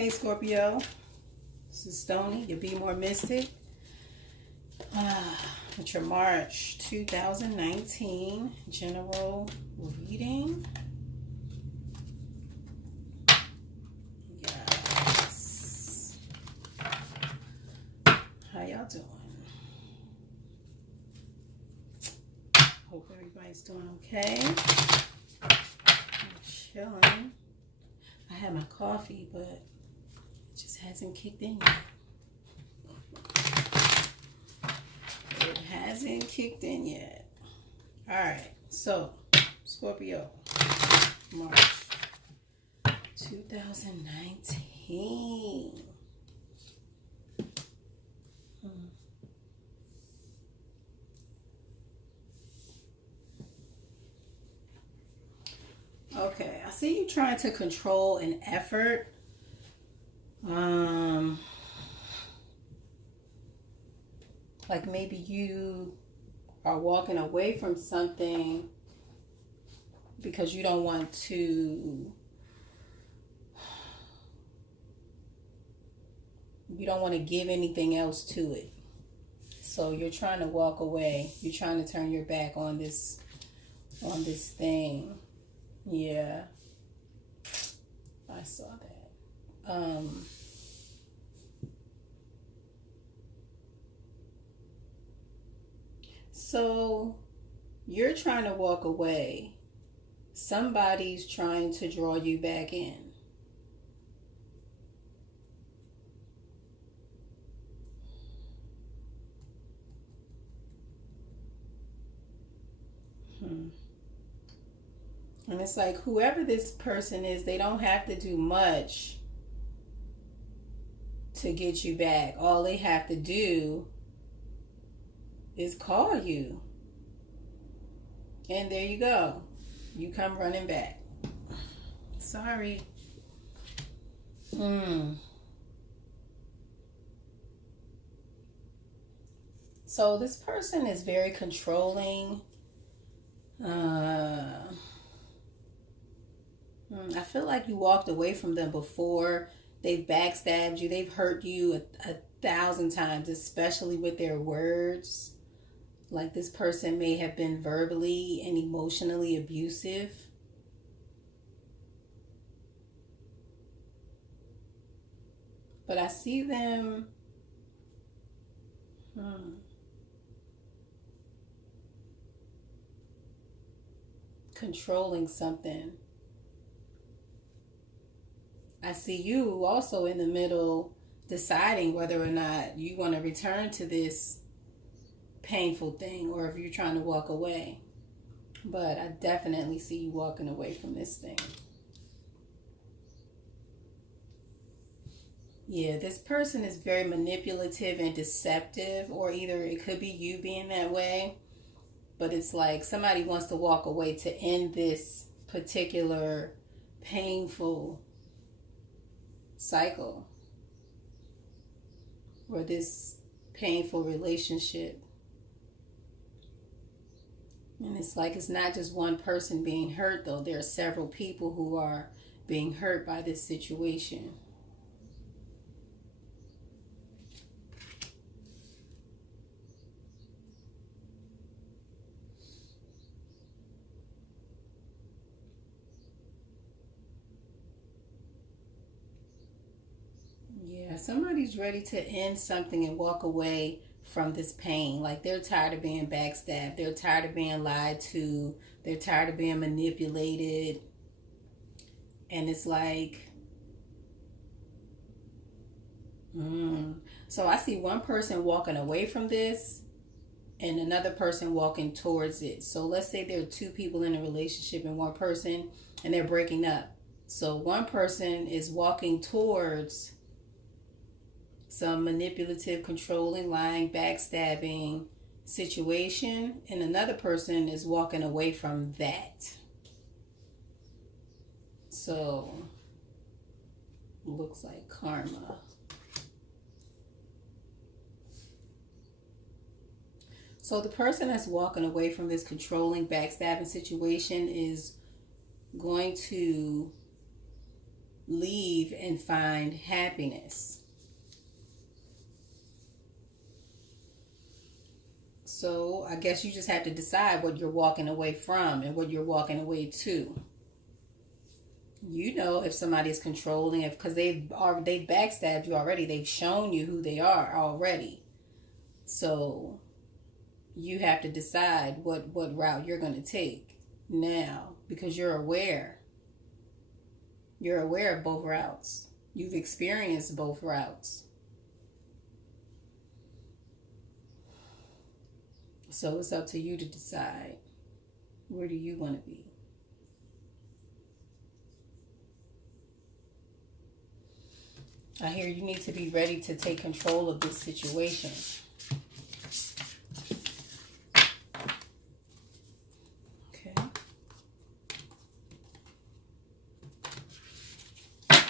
Hey Scorpio, this is Stony, your Be More Mystic. With your March 2019 general reading. Yes. How y'all doing? Hope everybody's doing okay. I'm chilling. I had my coffee, but it just hasn't kicked in yet. It hasn't kicked in yet. All right, so Scorpio, March 2019. Okay, I see you trying to control an effort. Like maybe you are walking away from something because you don't want to give anything else to it. So you're trying to walk away. You're trying to turn your back on this thing. Yeah. I saw that. So you're trying to walk away. Somebody's trying to draw you back in. And it's like whoever this person is, they don't have to do much to get you back. All they have to do is call you. And there you go. You come running back. Sorry. So this person is very controlling. I feel like you walked away from them before. They've backstabbed you. They've hurt you a thousand times, especially with their words. Like this person may have been verbally and emotionally abusive. But I see them controlling something. I see you also in the middle deciding whether or not you want to return to this painful thing or if you're trying to walk away. But I definitely see you walking away from this thing. Yeah, this person is very manipulative and deceptive, or either it could be you being that way, but it's like somebody wants to walk away to end this particular painful cycle or this painful relationship. And it's like it's not just one person being hurt, though. There are several people who are being hurt by this situation. Yeah, somebody's ready to end something and walk away from this pain. Like they're tired of being backstabbed. They're tired of being lied to. They're tired of being manipulated. And it's like, so I see one person walking away from this and another person walking towards it. So let's say there are two people in a relationship and one person, and they're breaking up. So one person is walking towards some manipulative, controlling, lying, backstabbing situation, and another person is walking away from that. So looks like karma. So the person that's walking away from this controlling, backstabbing situation is going to leave and find happiness. So I guess you just have to decide what you're walking away from and what you're walking away to. You know, if somebody's controlling, if because they've backstabbed you already, they've shown you who they are already. So you have to decide what route you're going to take now, because you're aware. You're aware of both routes. You've experienced both routes. So it's up to you to decide, where do you want to be? I hear you need to be ready to take control of this situation. Okay. Let's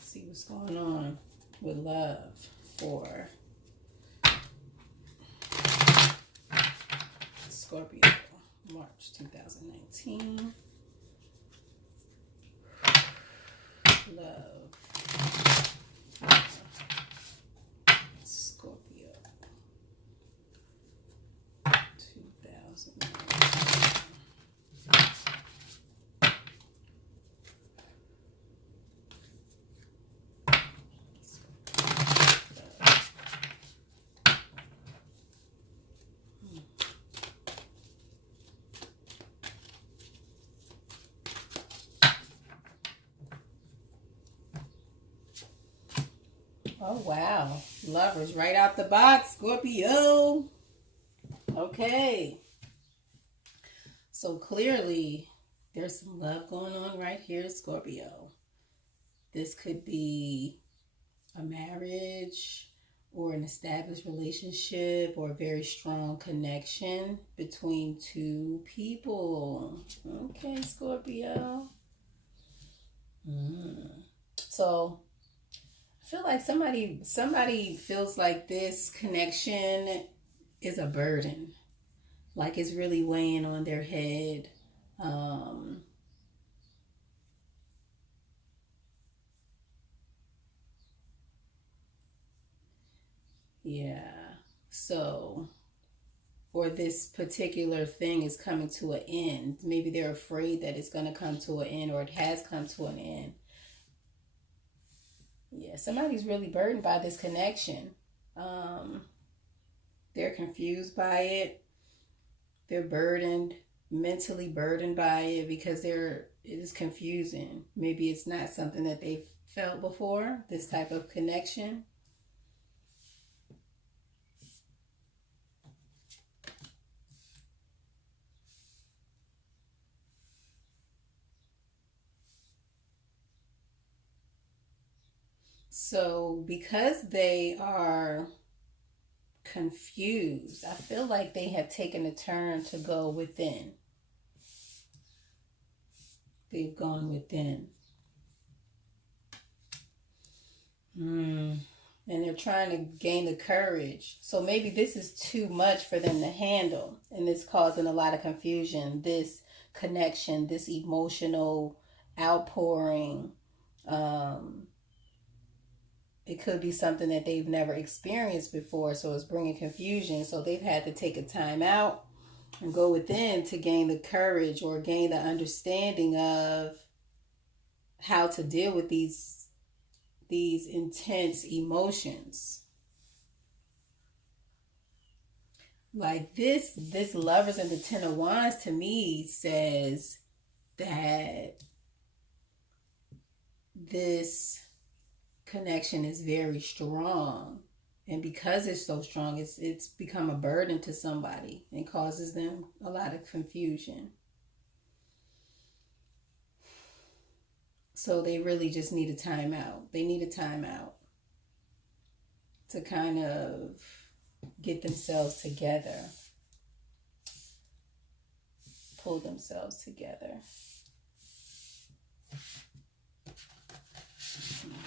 see what's going on with love for Scorpio, March 2019. Love. Scorpio. 2019. Oh, wow. Lovers right out the box, Scorpio. Okay. So clearly, there's some love going on right here, Scorpio. This could be a marriage or an established relationship or a very strong connection between two people. Okay, Scorpio. So I feel like somebody feels like this connection is a burden, like it's really weighing on their head. Yeah. So, or this particular thing is coming to an end. Maybe they're afraid that it's going to come to an end, or it has come to an end. Yeah, somebody's really burdened by this connection. They're confused by it. They're burdened, mentally burdened by it, because it is confusing. Maybe it's not something that they've felt before, this type of connection. So because they are confused, I feel like they have taken a turn to go within. They've gone within. And they're trying to gain the courage. So maybe this is too much for them to handle, and it's causing a lot of confusion. This connection, this emotional outpouring, it could be something that they've never experienced before, so it's bringing confusion. So they've had to take a time out and go within to gain the courage or gain the understanding of how to deal with these intense emotions. Like this Lovers and the Ten of Wands to me says that this connection is very strong, and because it's so strong, it's become a burden to somebody and causes them a lot of confusion. So they really just need a timeout. They need a timeout to kind of get themselves together, pull themselves together.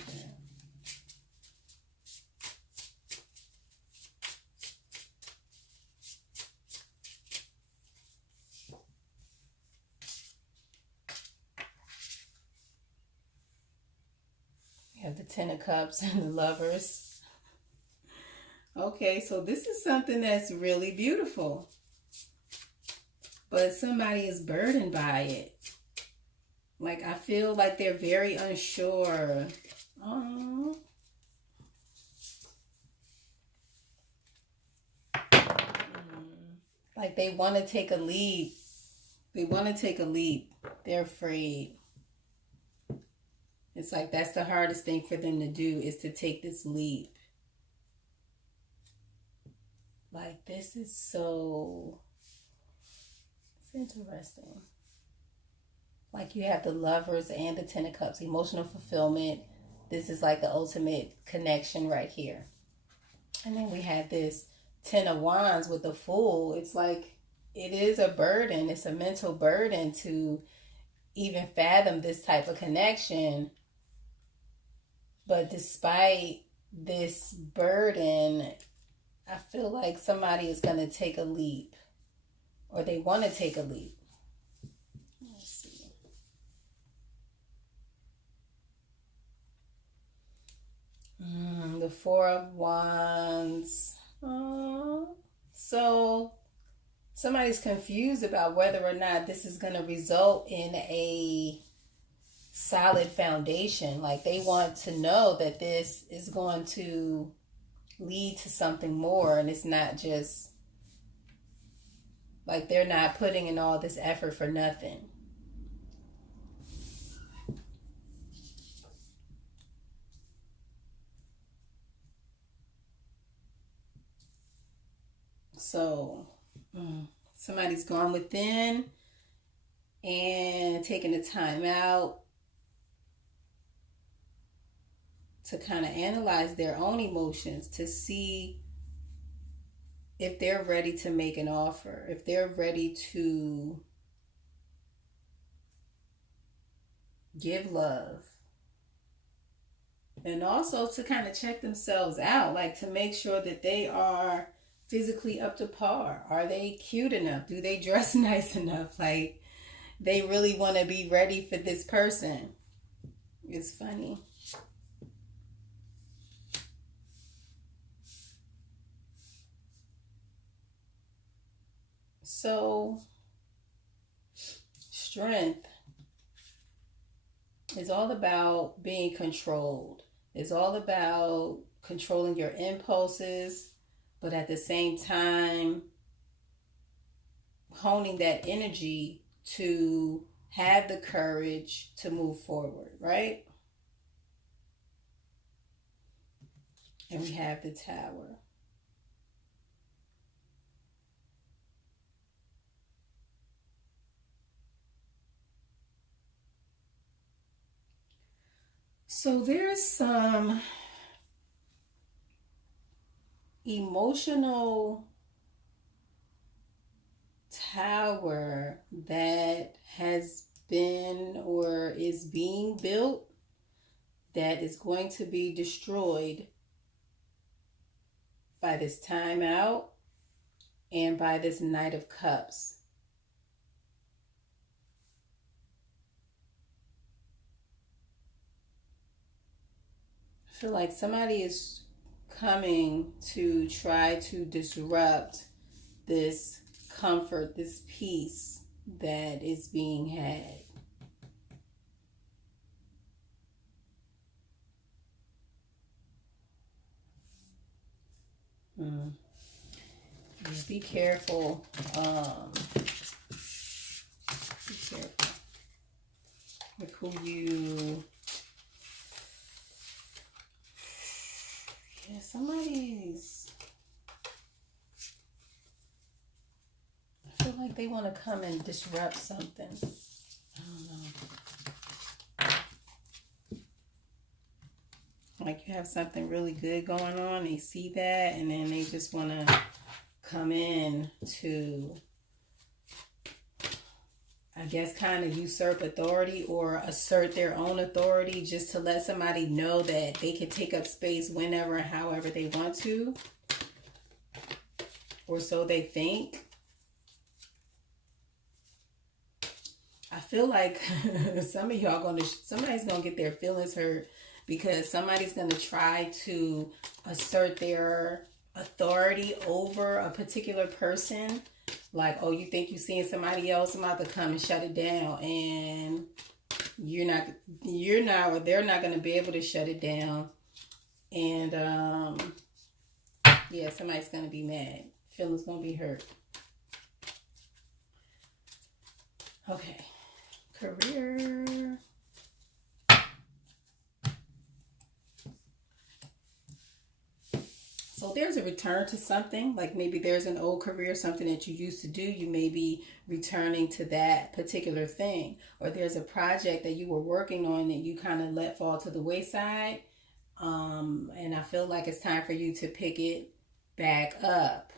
Okay. have the Ten of Cups and the Lovers. Okay, so this is something that's really beautiful. But somebody is burdened by it. Like, I feel like they're very unsure. Oh. Like, they want to take a leap. They want to take a leap. They're afraid. It's like that's the hardest thing for them to do, is to take this leap. Like, this is so... It's interesting. Like, you have the Lovers and the Ten of Cups. Emotional fulfillment. This is like the ultimate connection right here. And then we have this Ten of Wands with the Fool. It's like, it is a burden. It's a mental burden to even fathom this type of connection. But despite this burden, I feel like somebody is going to take a leap. Or they want to take a leap. Let's see. The Four of Wands. So somebody's confused about whether or not this is going to result in a solid foundation. Like, they want to know that this is going to lead to something more, and it's not just like they're not putting in all this effort for nothing. So somebody's gone within and taking the time out to kind of analyze their own emotions, to see if they're ready to make an offer, if they're ready to give love. And also to kind of check themselves out, like to make sure that they are physically up to par. Are they cute enough? Do they dress nice enough? Like, they really want to be ready for this person. It's funny. So, strength is all about being controlled. It's all about controlling your impulses, but at the same time, honing that energy to have the courage to move forward, right? And we have the Tower. So there's some emotional tower that has been or is being built that is going to be destroyed by this time out and by this Knight of Cups. I feel like somebody is coming to try to disrupt this comfort, this peace that is being had. Yeah, be careful. Be careful with who you... Yeah, somebody's... I feel like they want to come and disrupt something. I don't know. Like, you have something really good going on, they see that, and then they just want to come in to, I guess, kind of usurp authority or assert their own authority, just to let somebody know that they can take up space whenever and however they want to, or so they think. I feel like some of y'all somebody's gonna get their feelings hurt because somebody's going to try to assert their authority over a particular person. Like, oh, you think you're seeing somebody else, I'm about to come and shut it down. And they're not going to be able to shut it down. And, yeah, somebody's going to be mad. Feelings going to be hurt. Okay. Career. So there's a return to something, like maybe there's an old career, something that you used to do. You may be returning to that particular thing, or there's a project that you were working on that you kind of let fall to the wayside. And I feel like it's time for you to pick it back up.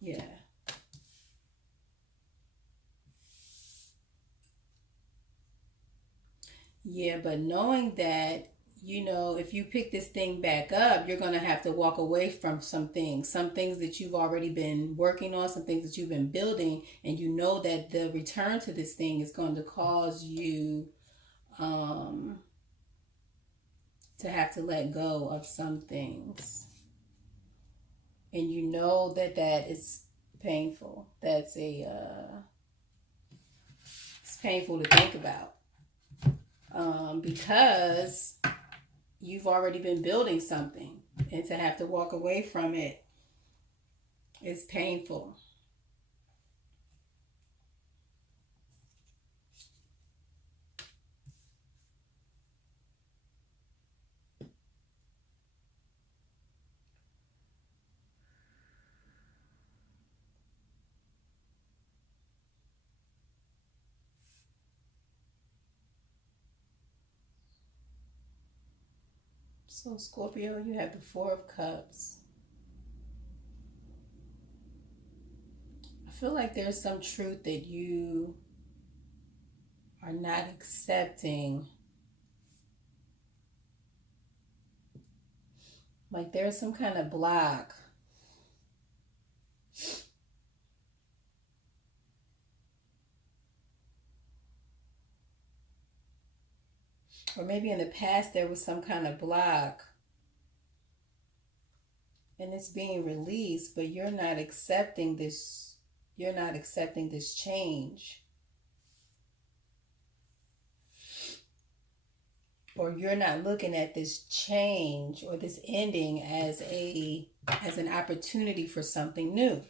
Yeah. Yeah, but knowing that, if you pick this thing back up, you're going to have to walk away from some things that you've already been working on, some things that you've been building, and you know that the return to this thing is going to cause you to have to let go of some things. And you know that is painful. It's painful to think about. Because you've already been building something, and to have to walk away from it is painful. So Scorpio, you have the Four of Cups. I feel like there's some truth that you are not accepting. Like there's some kind of block. Or maybe in the past there was some kind of block. And it's being released, but you're not accepting this. You're not accepting this change. Or you're not looking at this change or this ending as an opportunity for something new.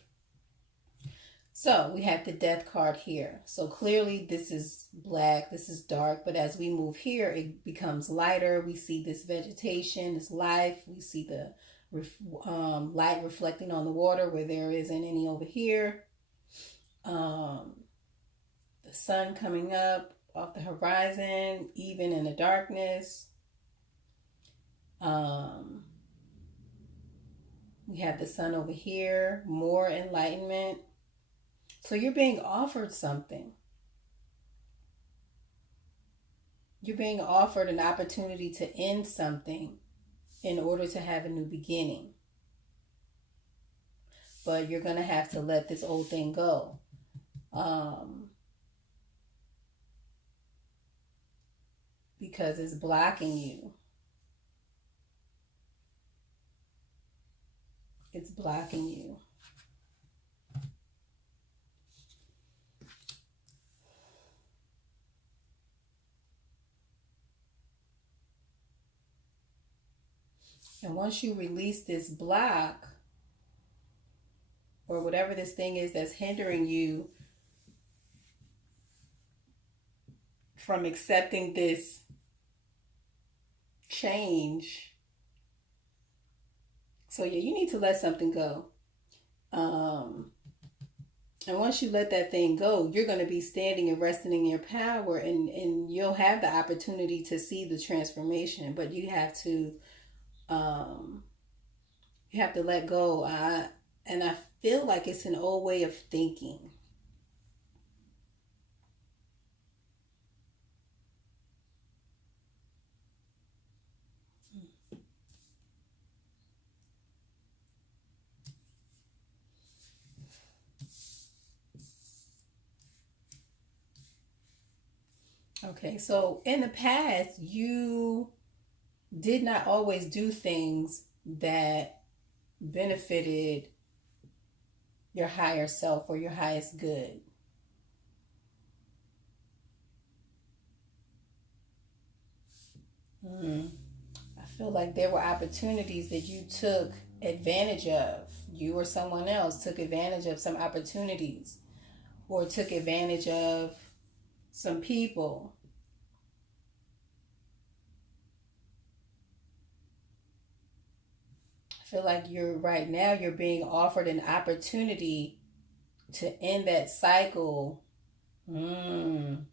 So we have the Death card here. So clearly this is black, this is dark, but as we move here, it becomes lighter. We see this vegetation, this life. We see the light reflecting on the water where there isn't any over here. The sun coming up off the horizon, even in the darkness. We have the sun over here, more enlightenment. So you're being offered something. You're being offered an opportunity to end something in order to have a new beginning. But you're going to have to let this old thing go. Because it's blocking you. It's blocking you. And once you release this block, or whatever this thing is that's hindering you from accepting this change. So yeah, you need to let something go. And once you let that thing go, you're going to be standing and resting in your power, and you'll have the opportunity to see the transformation. But you have to let go. And I feel like it's an old way of thinking. Okay, so in the past, you did not always do things that benefited your higher self or your highest good. Mm. I feel like there were opportunities that you took advantage of. You or someone else took advantage of some opportunities or took advantage of some people. I feel like you're right now, you're being offered an opportunity to end that cycle. Mm.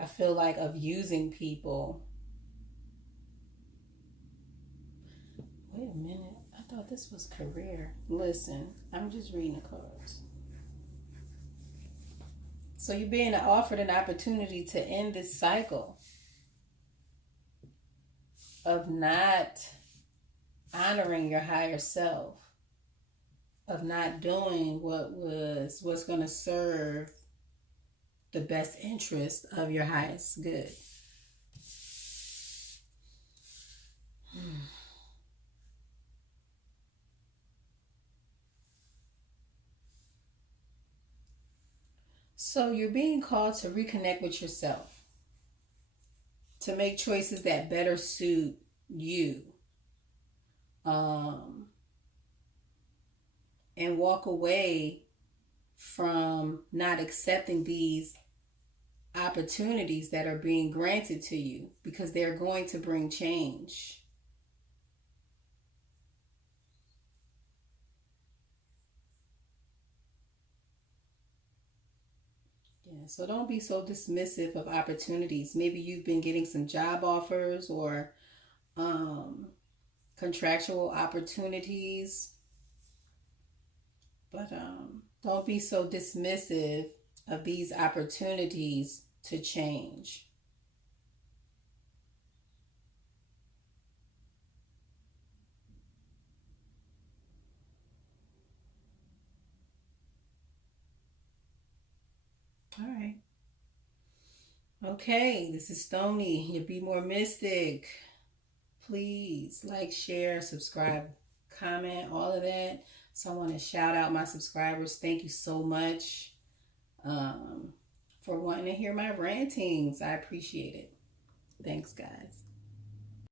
I feel like of using people. Wait a minute. I thought this was career. Listen, I'm just reading the cards. So you're being offered an opportunity to end this cycle of not honoring your higher self, of not doing what's going to serve the best interest of your highest good. So you're being called to reconnect with yourself, to make choices that better suit you, um, and walk away from not accepting these opportunities that are being granted to you because they're going to bring change. Yeah, so don't be so dismissive of opportunities. Maybe you've been getting some job offers or um, contractual opportunities, but don't be so dismissive of these opportunities to change. All right. Okay, this is Stony. You be more mystic. Please like, share, subscribe, comment, all of that. So I want to shout out my subscribers. Thank you so much um, for wanting to hear my rantings. I appreciate it. Thanks, guys.